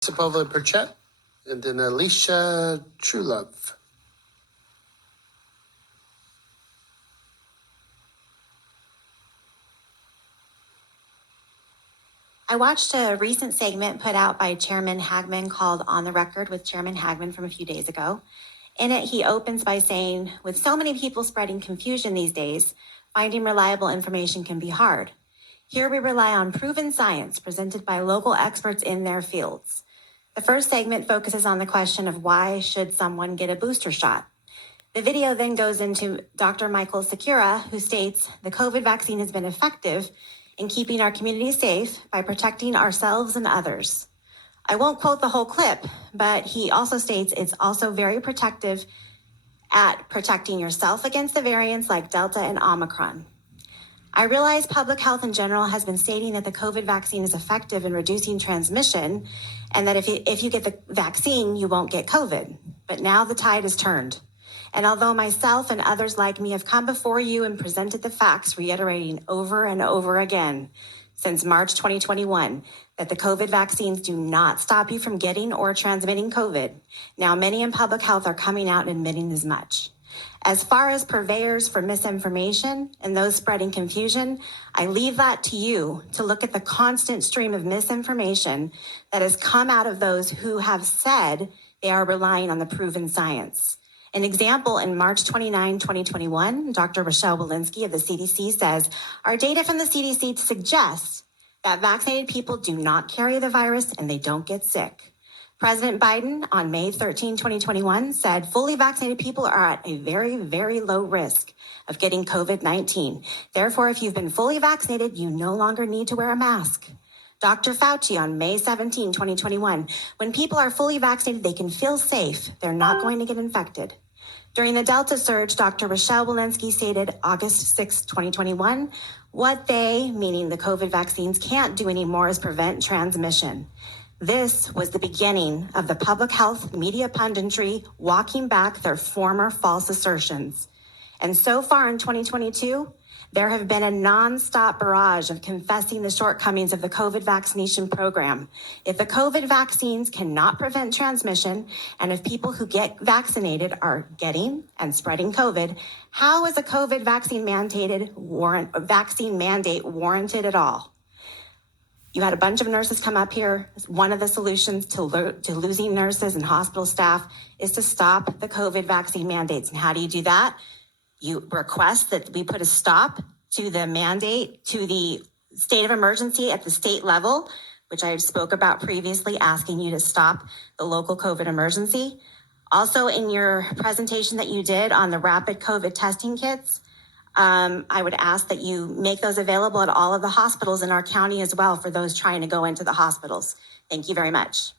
Supulveda-Birchit, and then Alicia Truelove. I watched a recent segment put out by Chairman Hagman called On the Record with Chairman Hagman from a few days ago. In it, he opens by saying, with so many people spreading confusion these days, finding reliable information can be hard. Here we rely on proven science presented by local experts in their fields. The first segment focuses on the question of why should someone get a booster shot. The video then goes into Dr. Michael Secura, who states the COVID vaccine has been effective in keeping our community safe by protecting ourselves and others. I won't quote the whole clip, but he also states it's also very protective at protecting yourself against the variants like Delta and Omicron. I realize public health in general has been stating that the COVID vaccine is effective in reducing transmission and that if you get the vaccine, you won't get COVID. But now the tide has turned. And although myself and others like me have come before you and presented the facts, reiterating over and over again since March 2021 that the COVID vaccines do not stop you from getting or transmitting COVID, now many in public health are coming out and admitting as much. As far as purveyors for misinformation and those spreading confusion, I leave that to you to look at the constant stream of misinformation that has come out of those who have said they are relying on the proven science. An example, in March 29, 2021, Dr. Rochelle Walensky of the CDC says, our data from the CDC suggests that vaccinated people do not carry the virus and they don't get sick. President Biden on May 13, 2021 said fully vaccinated people are at a very, very low risk of getting COVID-19. Therefore, if you've been fully vaccinated, you no longer need to wear a mask. Dr. Fauci on May 17, 2021, when people are fully vaccinated, they can feel safe. They're not going to get infected. During the Delta surge, Dr. Rochelle Walensky stated August 6, 2021, what they, meaning the COVID vaccines, can't do anymore is prevent transmission. This was the beginning of the public health media punditry walking back their former false assertions. And so far in 2022, there have been a nonstop barrage of confessing the shortcomings of the COVID vaccination program. If the COVID vaccines cannot prevent transmission, and if people who get vaccinated are getting and spreading COVID, how is a COVID vaccine mandate warranted at all? You had a bunch of nurses come up here. One of the solutions to losing nurses and hospital staff is to stop the COVID vaccine mandates. And how do you do that? You request that we put a stop to the mandate, to the state of emergency at the state level, which I spoke about previously, asking you to stop the local COVID emergency. Also, in your presentation that you did on the rapid COVID testing kits, I would ask that you make those available at all of the hospitals in our county as well for those trying to go into the hospitals. Thank you very much.